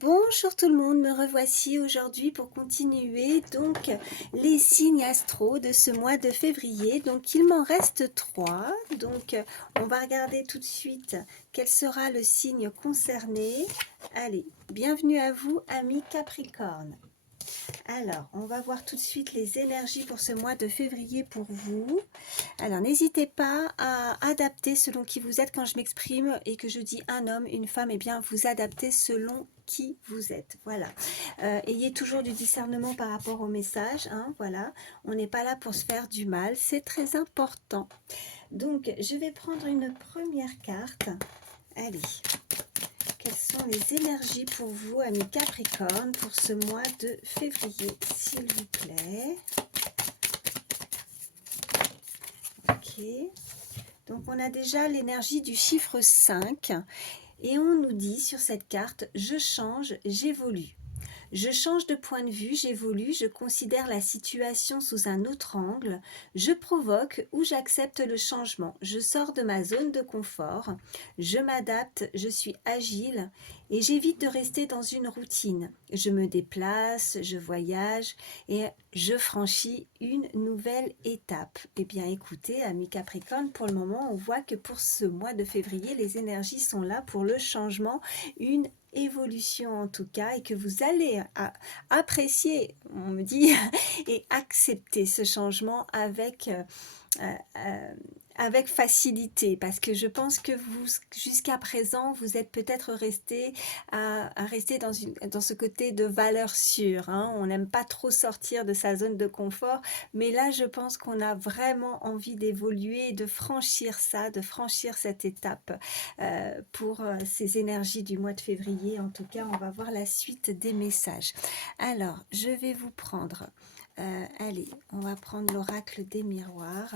Bonjour tout le monde, me revoici aujourd'hui pour continuer donc les signes astro de ce mois de février. Donc il m'en reste 3, donc on va regarder tout de suite quel sera le signe concerné. Allez, bienvenue à vous amis Capricorne. Alors, on va voir tout de suite les énergies pour ce mois de février pour vous. Alors, n'hésitez pas à adapter selon qui vous êtes quand je m'exprime et que je dis un homme, une femme, eh bien, vous adaptez selon qui vous êtes. Voilà. Ayez toujours du discernement par rapport au message. Hein, voilà. On n'est pas là pour se faire du mal. C'est très important. Donc, je vais prendre une première carte. Allez. Quelles sont les énergies pour vous, amis Capricorne, pour ce mois de février, s'il vous plaît? Ok. Donc, on a déjà l'énergie du chiffre 5. Et on nous dit sur cette carte, je change, j'évolue. Je change de point de vue, j'évolue, je considère la situation sous un autre angle, je provoque ou j'accepte le changement, je sors de ma zone de confort, je m'adapte, je suis agile et j'évite de rester dans une routine. Je me déplace, je voyage et je franchis une nouvelle étape. Eh bien écoutez, amis Capricorne, pour le moment, on voit que pour ce mois de février, les énergies sont là pour le changement, une évolution en tout cas, et que vous allez apprécier, on me dit, et accepter ce changement euh, avec facilité, parce que je pense que vous, jusqu'à présent, vous êtes peut-être resté à rester dans ce côté de valeur sûre. Hein. On n'aime pas trop sortir de sa zone de confort, mais là, je pense qu'on a vraiment envie d'évoluer, de franchir ça, de franchir cette étape pour ces énergies du mois de février. En tout cas, on va voir la suite des messages. Alors, je vais vous prendre... allez, on va prendre l'oracle des miroirs.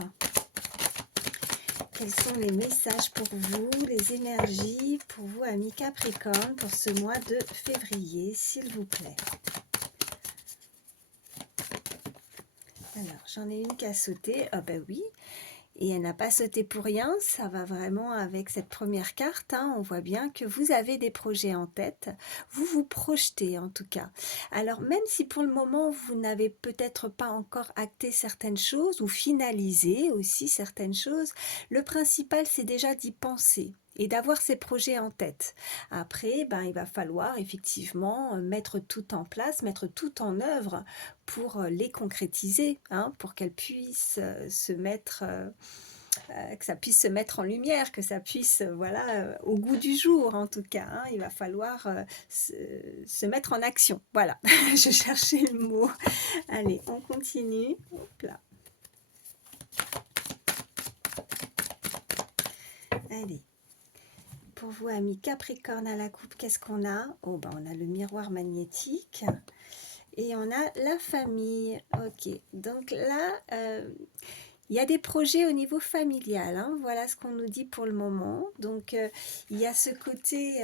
Quels sont les messages pour vous, les énergies pour vous, amis Capricorne, pour ce mois de février, s'il vous plaît? Alors, j'en ai une qui a sauté. Ah ben oui, et elle n'a pas sauté pour rien, ça va vraiment avec cette première carte. Hein. On voit bien que vous avez des projets en tête, vous vous projetez en tout cas. Alors même si pour le moment vous n'avez peut-être pas encore acté certaines choses ou finalisé aussi certaines choses, le principal c'est déjà d'y penser et d'avoir ces projets en tête. Après, ben, il va falloir effectivement mettre tout en place, mettre tout en œuvre pour les concrétiser, hein, pour qu'elles puissent se mettre... que ça puisse se mettre en lumière, que ça puisse, voilà, au goût du jour en tout cas. Hein, il va falloir se mettre en action. Voilà, je cherchais le mot. Allez, on continue. Hop là. Allez. Pour vous, amis Capricorne à la coupe, qu'est-ce qu'on a? Oh, ben, on a le miroir magnétique. Et on a la famille. Ok, donc là, il y a des projets au niveau familial. Hein, voilà ce qu'on nous dit pour le moment. Donc, il y a ce côté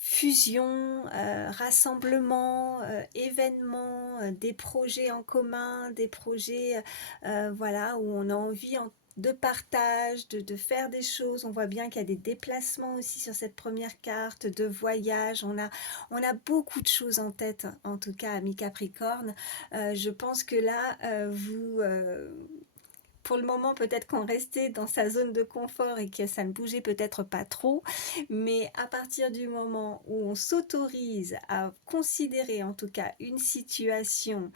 fusion, rassemblement, événement, des projets en commun, des projets voilà, où on a envie de partage, de faire des choses. On voit bien qu'il y a des déplacements aussi sur cette première carte, de voyage. On a beaucoup de choses en tête, en tout cas, amis Capricorne. Je pense que là, pour le moment, peut-être qu'on restait dans sa zone de confort et que ça ne bougeait peut-être pas trop, mais à partir du moment où on s'autorise à considérer en tout cas une situation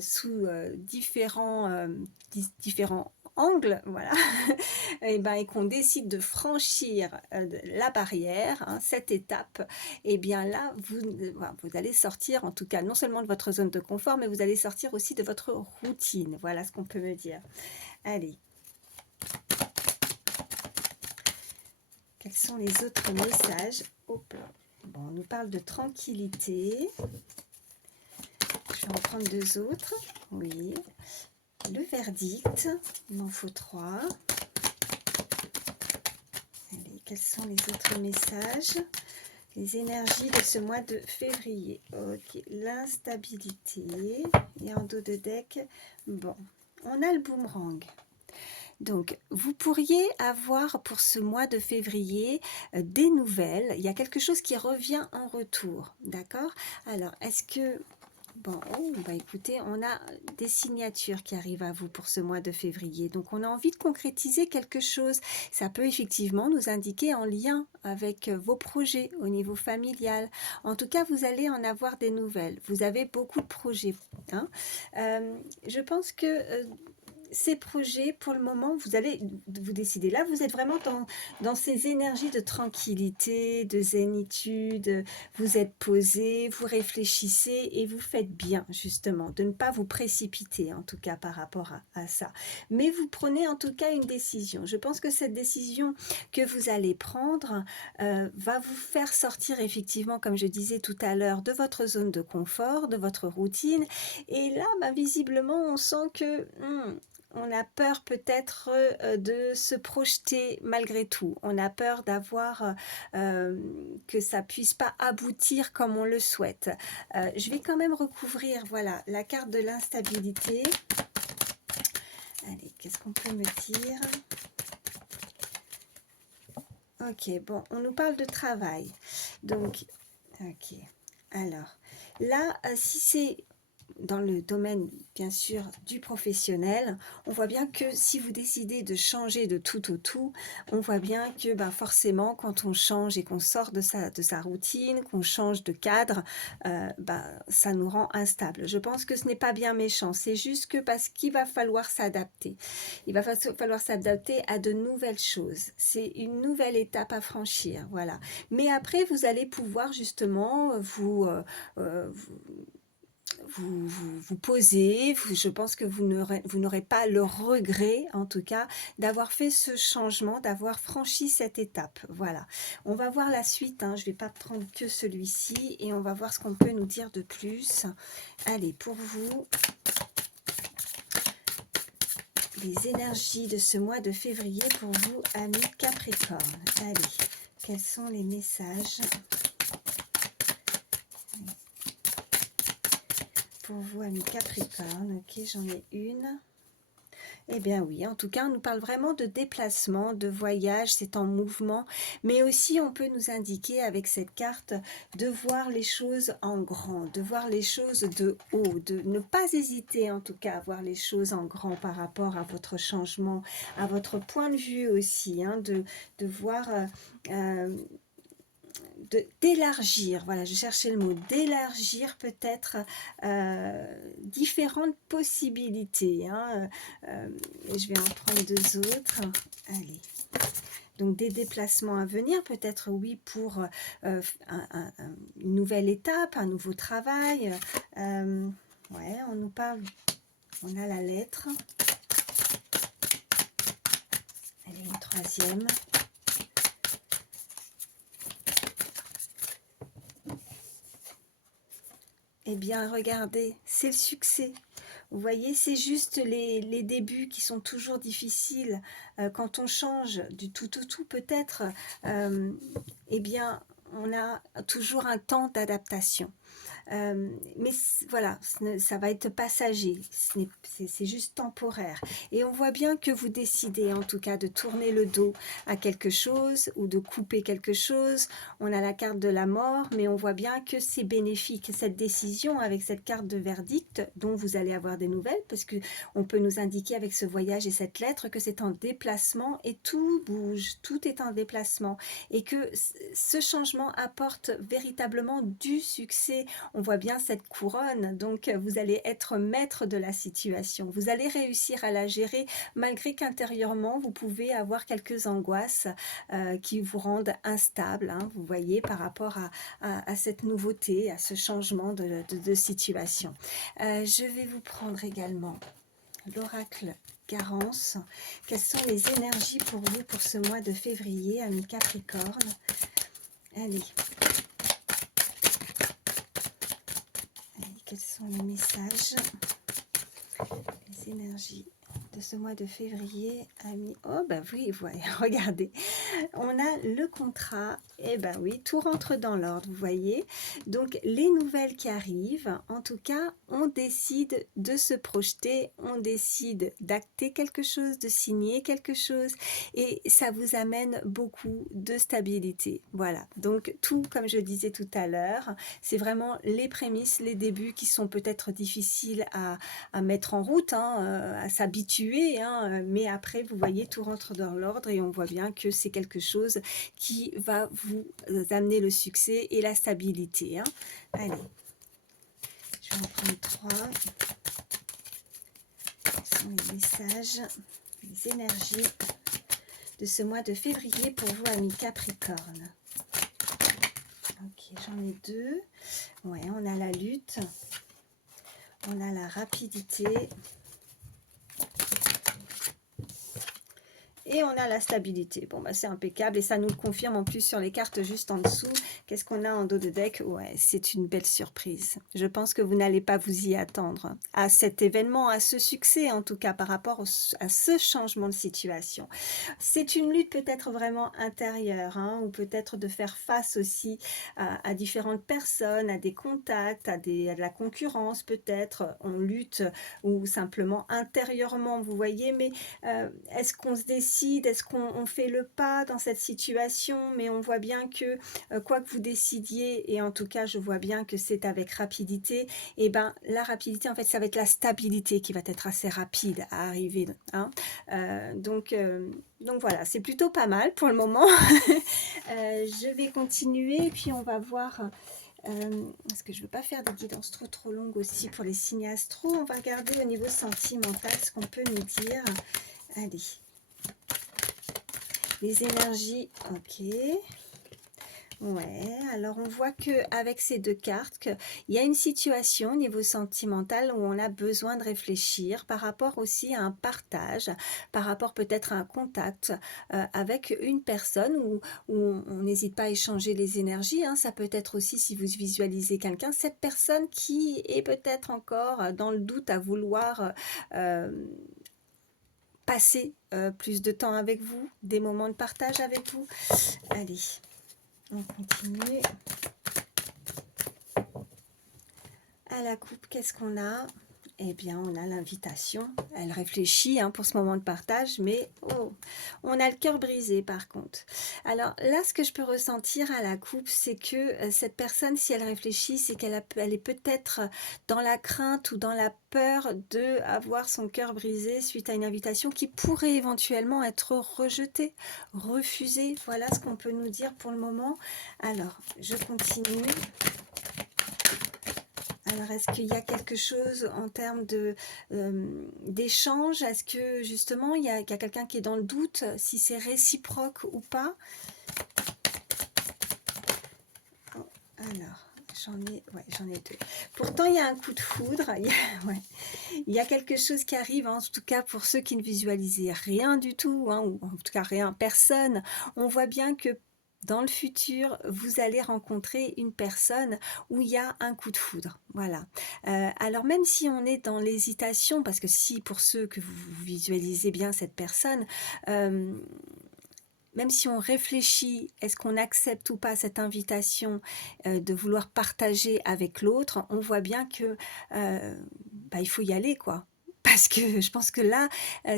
sous différents angles, voilà, et qu'on décide de franchir la barrière, hein, cette étape, et bien là, vous allez sortir en tout cas non seulement de votre zone de confort, mais vous allez sortir aussi de votre routine. Voilà ce qu'on peut me dire. Allez. Quels sont les autres messages? Hop là. Bon, on nous parle de tranquillité. Je vais en prendre deux autres. Oui. Le verdict. Il m'en faut 3. Allez, quels sont les autres messages? Les énergies de ce mois de février. Ok. L'instabilité. Et en dos de deck, bon, on a le boomerang. Donc, vous pourriez avoir pour ce mois de février des nouvelles. Il y a quelque chose qui revient en retour, d'accord? Alors, est-ce que... Bon, oh, bah écoutez, on a des signatures qui arrivent à vous pour ce mois de février. Donc, on a envie de concrétiser quelque chose. Ça peut effectivement nous indiquer en lien avec vos projets au niveau familial. En tout cas, vous allez en avoir des nouvelles. Vous avez beaucoup de projets, hein. Je pense que ces projets, pour le moment, vous allez vous décider. Là, vous êtes vraiment dans ces énergies de tranquillité, de zénitude. Vous êtes posé, vous réfléchissez et vous faites bien, justement, de ne pas vous précipiter, en tout cas, par rapport à ça. Mais vous prenez, en tout cas, une décision. Je pense que cette décision que vous allez prendre va vous faire sortir, effectivement, comme je disais tout à l'heure, de votre zone de confort, de votre routine. Et là, bah, visiblement, on sent que... on a peur peut-être de se projeter malgré tout. On a peur d'avoir que ça puisse pas aboutir comme on le souhaite. Je vais quand même recouvrir, voilà, la carte de l'instabilité. Allez, qu'est-ce qu'on peut me dire? Ok, bon, on nous parle de travail. Donc, ok. Alors, là, si c'est dans le domaine, bien sûr, du professionnel, on voit bien que si vous décidez de changer de tout au tout, on voit bien que ben, forcément, quand on change et qu'on sort de sa routine, qu'on change de cadre, ben, ça nous rend instable. Je pense que ce n'est pas bien méchant, c'est juste que parce qu'il va falloir s'adapter. Il va falloir s'adapter à de nouvelles choses. C'est une nouvelle étape à franchir, voilà. Mais après, vous allez pouvoir justement vous posez, je pense que vous n'aurez pas le regret, en tout cas, d'avoir fait ce changement, d'avoir franchi cette étape. Voilà. On va voir la suite, hein. Je ne vais pas prendre que celui-ci et on va voir ce qu'on peut nous dire de plus. Allez, pour vous, les énergies de ce mois de février pour vous, amis Capricorne. Allez, quels sont les messages pour vous, amis Capricorne? Ok, j'en ai une. Eh bien oui, en tout cas, on nous parle vraiment de déplacement, de voyage, c'est en mouvement, mais aussi on peut nous indiquer avec cette carte de voir les choses en grand, de voir les choses de haut, de ne pas hésiter en tout cas à voir les choses en grand par rapport à votre changement, à votre point de vue aussi, hein, de voir... d'élargir, voilà, je cherchais le mot, d'élargir peut-être différentes possibilités. Hein, je vais en prendre deux autres. Allez. Donc des déplacements à venir, peut-être oui pour une nouvelle étape, un nouveau travail. Ouais, on nous parle, on a la lettre. Allez, une troisième. Eh bien, regardez, c'est le succès. Vous voyez, c'est juste les débuts qui sont toujours difficiles. Quand on change du tout au tout, peut-être, eh bien, on a toujours un temps d'adaptation. Mais voilà, ça va être passager, c'est juste temporaire. Et on voit bien que vous décidez en tout cas de tourner le dos à quelque chose ou de couper quelque chose. On a la carte de la mort, mais on voit bien que c'est bénéfique. Cette décision avec cette carte de verdict dont vous allez avoir des nouvelles, parce que on peut nous indiquer avec ce voyage et cette lettre que c'est en déplacement et tout bouge, tout est en déplacement. Et que ce changement apporte véritablement du succès. On voit bien cette couronne, donc vous allez être maître de la situation. Vous allez réussir à la gérer malgré qu'intérieurement, vous pouvez avoir quelques angoisses qui vous rendent instable, hein, vous voyez, par rapport à cette nouveauté, à ce changement de situation. Je vais vous prendre également l'oracle Garance. Quelles sont les énergies pour vous pour ce mois de février, amis Capricorne? Allez. Quels sont les messages, les énergies de ce mois de février, amis? Oh, bah oui, voilà, regardez. On a le contrat Eh ben oui, tout rentre dans l'ordre, vous voyez. Donc, les nouvelles qui arrivent, en tout cas, on décide de se projeter, on décide d'acter quelque chose, de signer quelque chose, et ça vous amène beaucoup de stabilité. Voilà. Donc, tout, comme je disais tout à l'heure, c'est vraiment les prémices, les débuts qui sont peut-être difficiles à mettre en route, hein, à s'habituer, hein, mais après, vous voyez, tout rentre dans l'ordre et on voit bien que c'est quelque chose qui va vous amener le succès et la stabilité. Hein. Allez, je vais en prendre 3. Ce sont les messages, les énergies de ce mois de février pour vous, amis Capricorne. Ok, j'en ai 2. Ouais, on a la lutte, on a la rapidité. Et on a la stabilité. Bon, bah, c'est impeccable. Et ça nous le confirme en plus sur les cartes juste en dessous. Qu'est-ce qu'on a en dos de deck? Ouais, c'est une belle surprise. Je pense que vous n'allez pas vous y attendre. À cet événement, à ce succès, en tout cas, par rapport à ce changement de situation. C'est une lutte peut-être vraiment intérieure, hein, ou peut-être de faire face aussi à différentes personnes, à des contacts, à de la concurrence peut-être. On lutte ou simplement intérieurement, vous voyez. Mais est-ce qu'on se décide? Est-ce qu'on fait le pas dans cette situation? Mais on voit bien que quoi que vous décidiez, et en tout cas je vois bien que c'est avec rapidité, et ben la rapidité en fait ça va être la stabilité qui va être assez rapide à arriver. Hein. Donc voilà, c'est plutôt pas mal pour le moment. Je vais continuer et puis on va voir. Parce que je ne veux pas faire des guidances trop longues aussi pour les signes astro. On va regarder au niveau sentimental ce qu'on peut nous dire. Allez. Les énergies, ok. Ouais, alors on voit qu'avec ces 2 cartes, il y a une situation au niveau sentimental où on a besoin de réfléchir par rapport aussi à un partage, par rapport peut-être à un contact avec une personne où on n'hésite pas à échanger les énergies. Hein. Ça peut être aussi, si vous visualisez quelqu'un, cette personne qui est peut-être encore dans le doute à vouloir passer plus de temps avec vous, des moments de partage avec vous. Allez, on continue. À la coupe, qu'est-ce qu'on a? Eh bien, on a l'invitation. Elle réfléchit hein, pour ce moment de partage, mais oh, on a le cœur brisé par contre. Alors là, ce que je peux ressentir à la coupe, c'est que cette personne, si elle réfléchit, c'est elle est peut-être dans la crainte ou dans la peur d'avoir son cœur brisé suite à une invitation qui pourrait éventuellement être rejetée, refusée. Voilà ce qu'on peut nous dire pour le moment. Alors, je continue. Alors, est-ce qu'il y a quelque chose en termes d'échange? Est-ce que justement, il y a quelqu'un qui est dans le doute, si c'est réciproque ou pas? Oh, alors, j'en ai 2. Pourtant, il y a un coup de foudre. Il y a quelque chose qui arrive, hein, en tout cas pour ceux qui ne visualisaient rien du tout, hein, ou en tout cas rien, personne. On voit bien que dans le futur, vous allez rencontrer une personne où il y a un coup de foudre. Voilà. Alors même si on est dans l'hésitation, parce que si pour ceux que vous visualisez bien cette personne, même si on réfléchit, est-ce qu'on accepte ou pas cette invitation de vouloir partager avec l'autre, on voit bien que il faut y aller, quoi. Parce que je pense que là,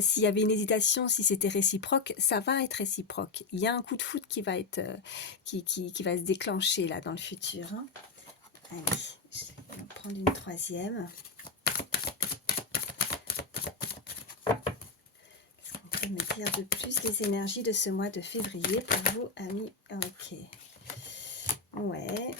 s'il y avait une hésitation, si c'était réciproque, ça va être réciproque. Il y a un coup de foudre qui va être, qui va se déclencher là dans le futur. Hein. Allez, je vais en prendre une 3e. Qu'est-ce qu'on peut me dire de plus? Les énergies de ce mois de février pour vous, amis. Ok. Ouais.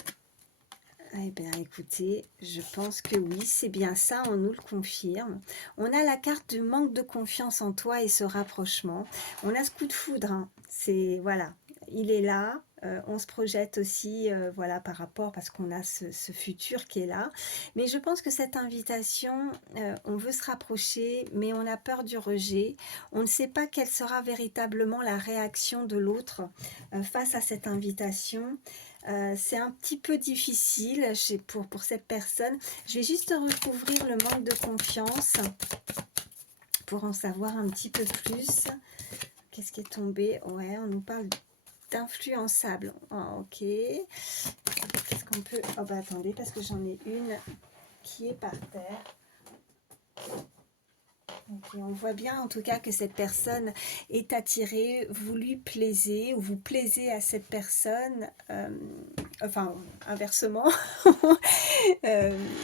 Eh bien, écoutez, je pense que oui, c'est bien ça, on nous le confirme. On a la carte du manque de confiance en toi et ce rapprochement. On a ce coup de foudre, hein. C'est, voilà, il est là. On se projette aussi, voilà, par rapport, parce qu'on a ce futur qui est là. Mais je pense que cette invitation, on veut se rapprocher, mais on a peur du rejet. On ne sait pas quelle sera véritablement la réaction de l'autre face à cette invitation. C'est un petit peu difficile pour cette personne. Je vais juste recouvrir le manque de confiance pour en savoir un petit peu plus. Qu'est-ce qui est tombé? Ouais, on nous parle d'influençable. Ah, ok. Qu'est-ce qu'on peut... Oh bah attendez, parce que j'en ai une qui est par terre. Okay, on voit bien en tout cas que cette personne est attirée, vous lui plaisez ou vous plaisez à cette personne, enfin inversement,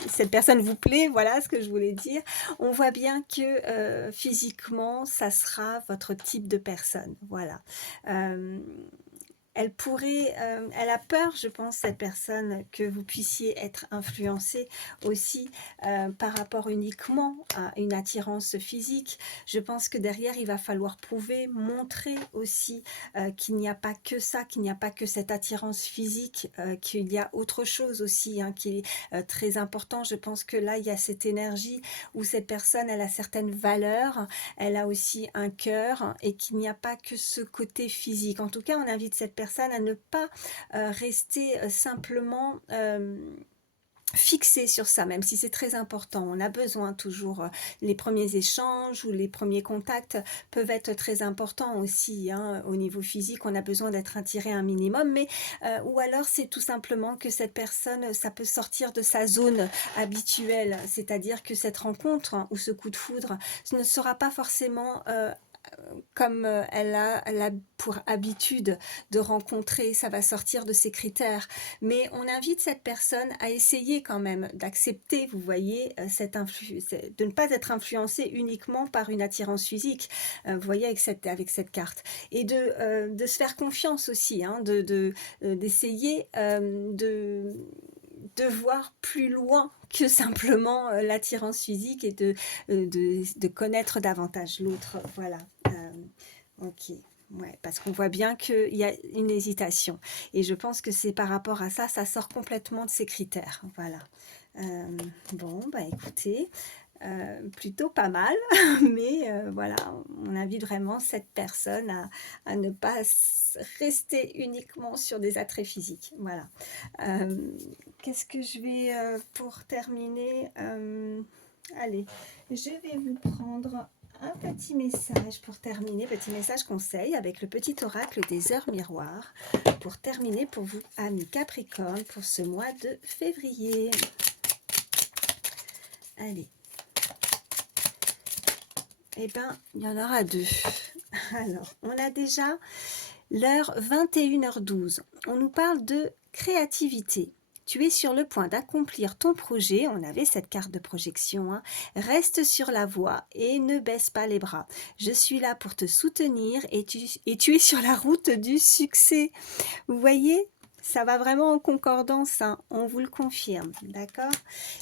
cette personne vous plaît, voilà ce que je voulais dire. On voit bien que physiquement, ça sera votre type de personne, voilà. Elle pourrait, elle a peur, je pense, cette personne, que vous puissiez être influencé aussi par rapport uniquement à une attirance physique. Je pense que derrière, il va falloir prouver, montrer aussi qu'il n'y a pas que ça, qu'il n'y a pas que cette attirance physique, qu'il y a autre chose aussi hein, qui est très important. Je pense que là, il y a cette énergie où cette personne, elle a certaines valeurs, elle a aussi un cœur et qu'il n'y a pas que ce côté physique. En tout cas, on invite cette personne à ne pas rester simplement fixé sur ça, même si c'est très important. On a besoin toujours, les premiers échanges ou les premiers contacts peuvent être très importants aussi hein, au niveau physique, on a besoin d'être attiré un minimum, mais ou alors c'est tout simplement que cette personne, ça peut sortir de sa zone habituelle, c'est-à-dire que cette rencontre hein, ou ce coup de foudre, ce ne sera pas forcément comme elle a pour habitude de rencontrer, ça va sortir de ses critères. Mais on invite cette personne à essayer quand même d'accepter, vous voyez, de ne pas être influencée uniquement par une attirance physique, vous voyez, avec cette carte. Et de se faire confiance aussi, hein, d'essayer de voir plus loin que simplement l'attirance physique et de connaître davantage l'autre. Voilà. Ok. Ouais, parce qu'on voit bien qu'il y a une hésitation. Et je pense que c'est par rapport à ça, ça sort complètement de ses critères. Voilà. Bon, bah écoutez, plutôt pas mal, mais voilà, on invite vraiment cette personne à ne pas rester uniquement sur des attraits physiques. Voilà. Qu'est-ce que je vais, pour terminer, allez, je vais vous prendre un petit message pour terminer, petit message conseil avec le petit oracle des heures miroirs pour terminer pour vous, amis Capricorne, pour ce mois de février. Allez. Eh bien, il y en aura deux. Alors, on a déjà l'heure 21h12. On nous parle de créativité. Tu es sur le point d'accomplir ton projet. On avait cette carte de projection. Hein. Reste sur la voie et ne baisse pas les bras. Je suis là pour te soutenir et tu es sur la route du succès. Vous voyez, ça va vraiment en concordance. Hein. On vous le confirme. D'accord ?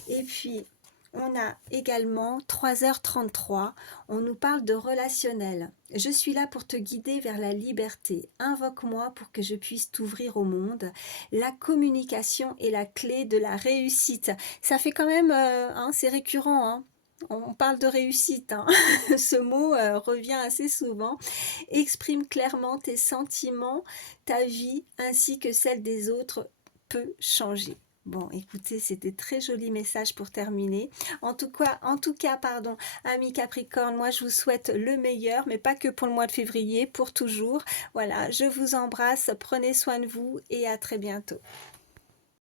Et puis, on a également 3h33, on nous parle de relationnel. Je suis là pour te guider vers la liberté. Invoque-moi pour que je puisse t'ouvrir au monde. La communication est la clé de la réussite. Ça fait quand même, hein, c'est récurrent, hein. On parle de réussite, hein. Ce mot revient assez souvent. Exprime clairement tes sentiments, ta vie ainsi que celle des autres peut changer. Bon, écoutez, c'était très joli message pour terminer. En tout cas, pardon, amis Capricorne, moi je vous souhaite le meilleur, mais pas que pour le mois de février, pour toujours. Voilà, je vous embrasse, prenez soin de vous et à très bientôt.